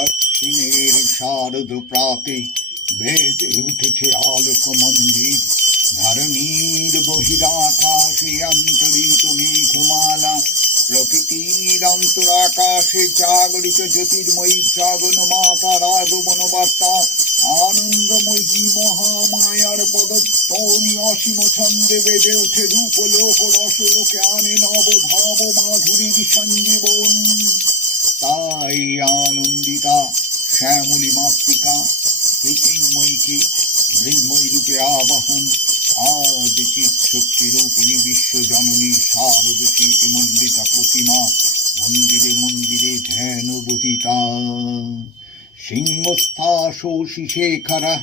আশ্বিনের শারদ প্রাতে বেজে উঠেছে আলোক মন্দির। ধরণীর বহিরাকাশে অন্তরিত মেঘমালা, প্রকৃতির অন্তরাকাশে জাগরিত জ্যোতির্ময়ী জগন মাতার আগমন বার্তা। আনন্দময়ী মহামায়ার পদধ্বনি অসীম ছন্দে বেজে উঠে রূপলোক রসলোকে আনে নব ভাব মাধুরীর সঞ্জীবন। তাই আনন্দিতা শ্যামলী মাতৃকা হিচিন্ময়ীকে মৃন্ময়ী রূপে আবাহন। আজ চিৎ শক্তি রূপিণী বিশ্বজননী শারদ স্মৃতি মণ্ডিতা প্রতিমা মন্দিরে মন্দিরে ধ্যানবতিতা। সিংহস্থা শোষী শেখরা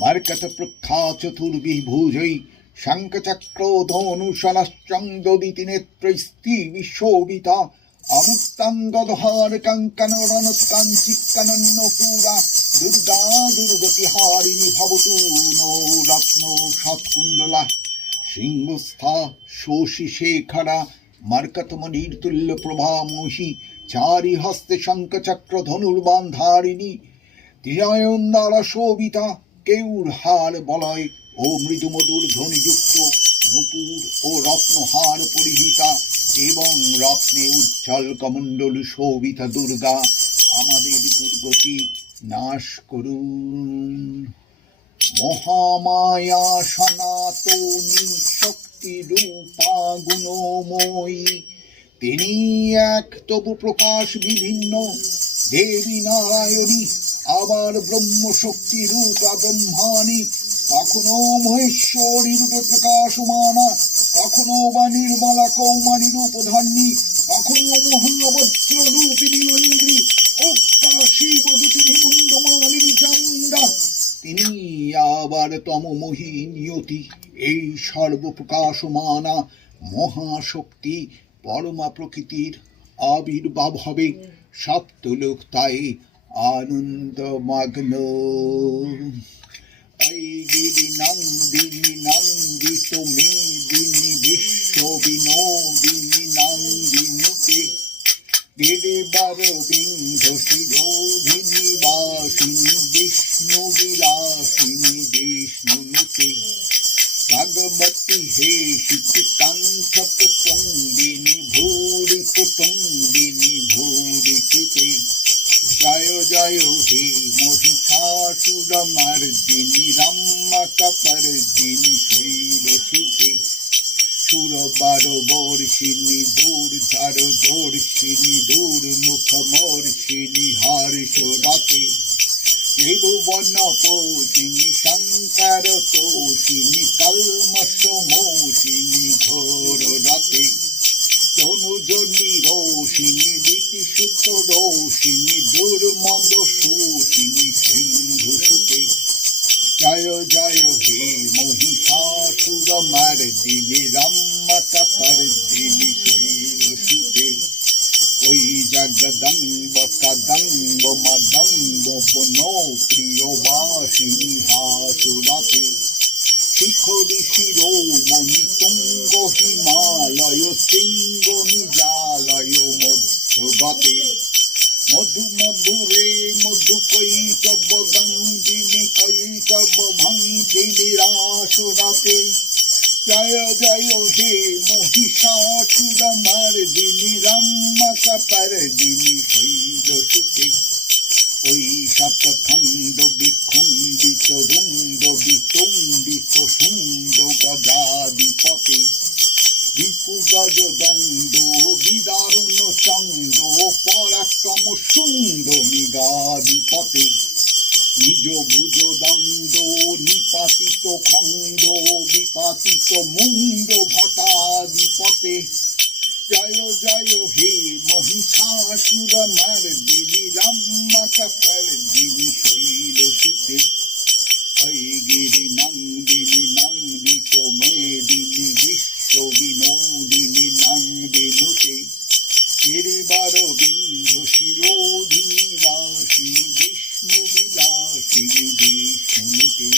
মার্কত প্রখ্যা চতুর্বিভুজৈ শঙ্খচক্র ধনুশালাশ্চন্দদিতি নেত্রৈস্তি বিশোভিতা। অমুক্তাঙ্গদহার কঙ্কন রণকাঞ্চিকানন্য পুরা দুর্গা দুর্গতি হারিণী ভবতু নো রত্ন সৎকুণ্ডলা। সিংহস্থা শোষী শেখরা মার্কতমণির তুল্য প্রভামোহী চারি হস্তে শঙ্খচক্র ধনুর্বাণ ধারিণী। ত্রিনয়নদ্বারা শোভিতা কেউর হার বলয় ও মৃদুমধুর ধ্বনিযুক্ত নূপুর ও রত্নহার পরিহিতা এবং রত্নে উজ্জ্বল কমণ্ডল শোভিতা দুর্গা আমাদের দুর্গতি নাশ করুন। মহামায়া সনাতনী শক্তি রূপা গুণময়ী, তিনি এক তবু প্রকাশ বিভিন্ন। দেবী নারায়ণী আবার ব্রহ্মশক্তি রূপা ব্রহ্মাণী, কখনো মহেশ্বরী রূপে প্রকাশমানা, কখনো বা নির্মলা কৌমারী রূপধারণী, কখনো মহাবজ্র রূপিণী ঐন্দ্রী, শিবদূতিনী মুন্ডমালিনী চামুণ্ডা। তিনি আবার তমমোহী নিয়তি, এই সর্বপ্রকাশমানা মহাশক্তি পরমা প্রকৃতির আবির্ভাব হবে। সপ্তলোক তাই আনন্দমগ্ন। ঐগিরি নন্দিনী নন্দিত মেদিনী বিশ্ব বিনোদিনী নন্দিনুতে, গিরিবার বিন্ধ শিরোধিনী বাসিনী বিষ্ণু বিলাসিনী বিষ্ণুনুতে। ভগবতী হে শিক্ষিকাঙ্ক কুটুম্বিনী ভূরি কুটুম্বিনী ভূরি কৃতে। জয় জয় হে মহিষাসুর মর্দিনী রম্মকপর্দিনী শৈলসুতে। সুরবার বর্ষিণী দূর্ধর দর্শিনী দুর্মুখমর্ষিণী হর্ষরাতে। ত্রিভুবন পোষিণী শঙ্কর তোষিণী কলমশমোষিণী ঘোর রাতে। তনুজনী রোষিণী রীতিসুত রোষিণী দুর্মদ শোষিণী সিন্ধুসুতে। জয় জয় হে মহিষাসুর মর্দিনী রম্মকপর্দিনী শৈলসুতে। ওই জগদম্ব কদম্ব মদম্ব বনো প্রিয় বাসিনী হাসুরাতে। শিখরি শিরোমণি তুঙ্গ হিমালয় শৃঙ্গ নিজালয় মধ্যগতে। মধু মধুরে মধু কৈতব গঙ্গিনী কৈতব ভঙ্গিনী রাসরাতে। জয় জয় হে মহিষাসুর মর্দিনী রম্মকপর্দিনী শৈলসুতে। ওই শতখণ্ড বিখণ্ডিত রুণ্ড বিতুণ্ডিত শুণ্ড গজাধিপতে। রিপু গজ দণ্ড বিদারুণ চণ্ড পরাক্রম শুণ্ড নিগাধিপতে। নিজ ভুজ দণ্ড নিপাতিত খণ্ড বিপাতিত মুণ্ড ভটাধিপতে। জয় জয় হে মহিষাসুর মর্দিনী রম্মকপর্দিনী শৈলসুতে। ঐগিরি নন্দিনী নন্দিত মেদিনী বিশ্ব বিনোদিনী নন্দিনুতে। গিরিবার বিন্ধ শিরোধিনী বাসিনী বিষ্ণু বিলাসিনী বিষ্ণুনুতে।